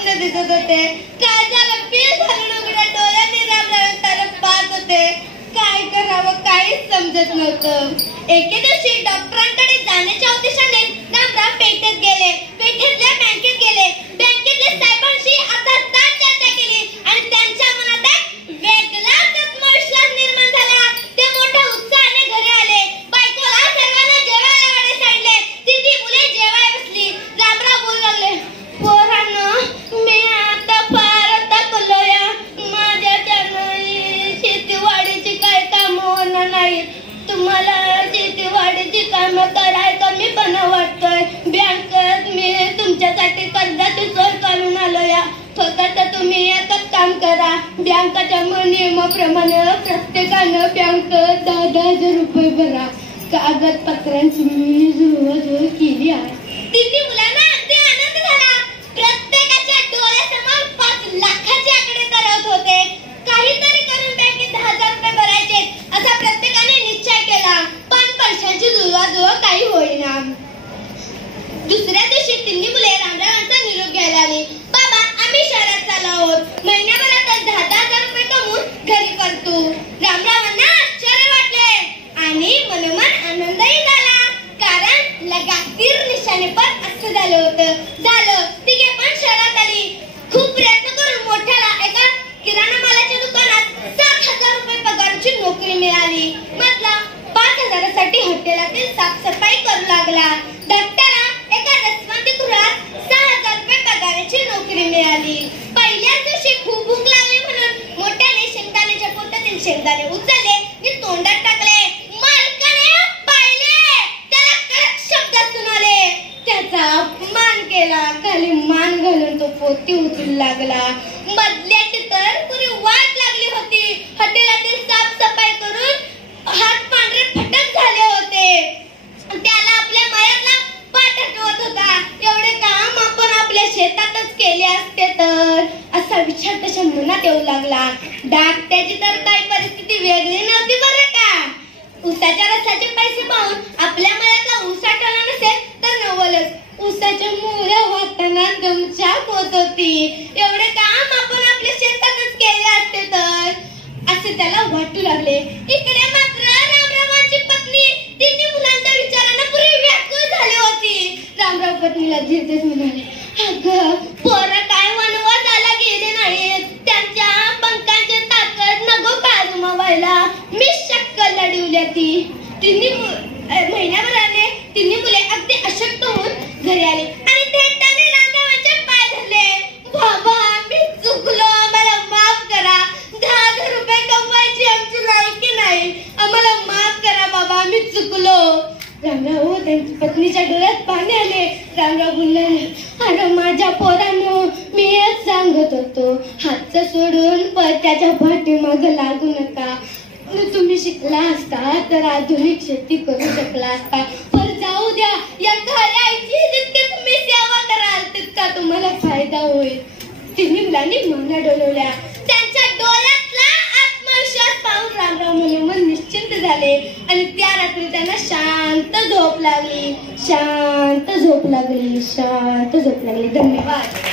स्वप्न दिसत होते. काय झालं पीळ घालून उघड्या डोळ्यांनी रामराव पाहत होते. काय करावं काहीच समजत नव्हतं. एके दिवशी डॉक्टरांकडे जाण्याच्या उद्देशाने रामराव पेठेत गेले. पेठेतल्या बँकेत गेले. बँकेतल्या साहेबांशी आता चर्चा केली आणि त्यांच्या मनात एक वेगळाच आत्मविश्वास निर्माण झाला. ते मोठ्या उत्साहाने घरी आले. बायकोला सर्वांना जेवायला वाढे सांडले. तिची मुले जेवायला बसली. रामराव बोलू लागले, पोरांनो मी आता फार थकलोय. माझ्या शेतीवाडीची काय कामं होणार नाही. तुम्हाला शेतीवाडीची कामं कराय कमीपणा वाटतोय. बँकेत मी तुमच्यासाठी कर्जाची सोय करून आलोय. फक्त तुम्ही एकच काम करा. बँकेच्या नियमाप्रमाणे प्रत्येकानं बँकेत 10,000 रुपये भरा. कागदपत्रांची मी जुळवाजुळव केली आहे. तिथे मुलांना अगदी आनंद झाला. प्रत्येकाच्या डोळ्यासमोर 5 लाखाचे आकडे तरळत होते. काहीतरी करून बँकेत 10,000 रुपये भरायचे असा प्रत्येकाने निश्चय केला. पण पैशांची जुळवाजुळव काही होईना. दुसऱ्या दिवशी तिन्ही मुले रामरावांचा निरोप घ्यायला आली. बाबा आम्ही शहरात चाललो आहोत. महिन्याभरात 10,000 रुपये कमवून घरी परतू. रामरावांना आश्चर्य वाटले आणि मनोमन आनंदही झाला. कारण लगातीर निशाणे पण असं झालं होतं. तिघे पण शहरात आली. खूप प्रयत्न करून मोठ्याला एका किराणा मालाच्या दुकानात 7,000 रुपये पगाराची नोकरी मिळाली. मधला 5,000साठी हॉटेलातील साफसफाई करू लागला. धाकट्याला एका रसवंती गृहात 6,000 रुपये पगाराची नोकरी मिळाली. पहिल्याच दिवशी खूप भूक लागली म्हणून मोठ्याने शेंगदाण्याच्या पोटातील शेंगदाणे उचलले आणि तोंडात टाकले. मालकाने पाहिले. त्याला कडक शब्दात सुनावले. त्याचा अपमान केला. खाली मान घालून तो पोती उचलू लागला. मधल्याची तर पुरी वाट लागली होती. हॉटेलातील साफसफाई करून हात पांढरे फटक झाले होते. त्याला आपल्या मयातला पाठ आठवत होता. एवढे काम आपण आपल्या शेतातच केले असते तर असा विचार त्याच्या मनात येऊ लागला. धाकट्याची तर काही परिस्थिती वेगळी नव्हती बरं का. ऊसाच्या रसाचे पैसे पाहून आपल्या मयातला ऊस आठवला नसेल तर नवलच. ऊसाच्या मुळ्या वाटताना दमछाक होत होती. एवढे काम आपण आपल्या शेतातच केले असते तर असे त्याला वाटू लागले. इकडे मात्र रामरावांची पत्नी तिन्ही मुलांच्या विचारांना पुरी व्याकुळ झाली होती. रामराव पत्नीला धीरतेच म्हणाले, अगं पोरं काय वनवासाला गेले नाहीत. त्यांच्या पंखांची ताकद नको का आजमावायला. मी शक्कल लढवली ती. महिन्याभराने तिन्ही मुले अगदी अशक्त होऊन घरी आले आणि त्यांनी रामरावांचे पाय धरले. बाबा मी चुकलो. आम्हाला माफ करा. 10,000 रुपये कमवायची आमची लायकी नाही. आम्हाला माफ करा बाबा मी चुकलो. रामराव त्यांच्या पत्नीच्या डोळ्यात पाणी आले. रामराव बोलले, अरे माझ्या पोरांनो मी हेच सांगत होतो. हातचं सोडून त्याच्या पाठीमागे लागू नका. तुम्ही शिकला असता तर आधुनिक शेती करू शकला असता. पण जाऊ द्या. या घालायची जितके तुम्ही सेवा कराल तितका तुम्हाला फायदा होईल. तिन्ही मुलांनी माना डोलवल्या. त्यांच्या डोळ्यातला आत्मविश्वास पाहून रामराव मनोमन निश्चिंत झाले आणि त्या रात्री त्यांना शांत झोप लागली. धन्यवाद.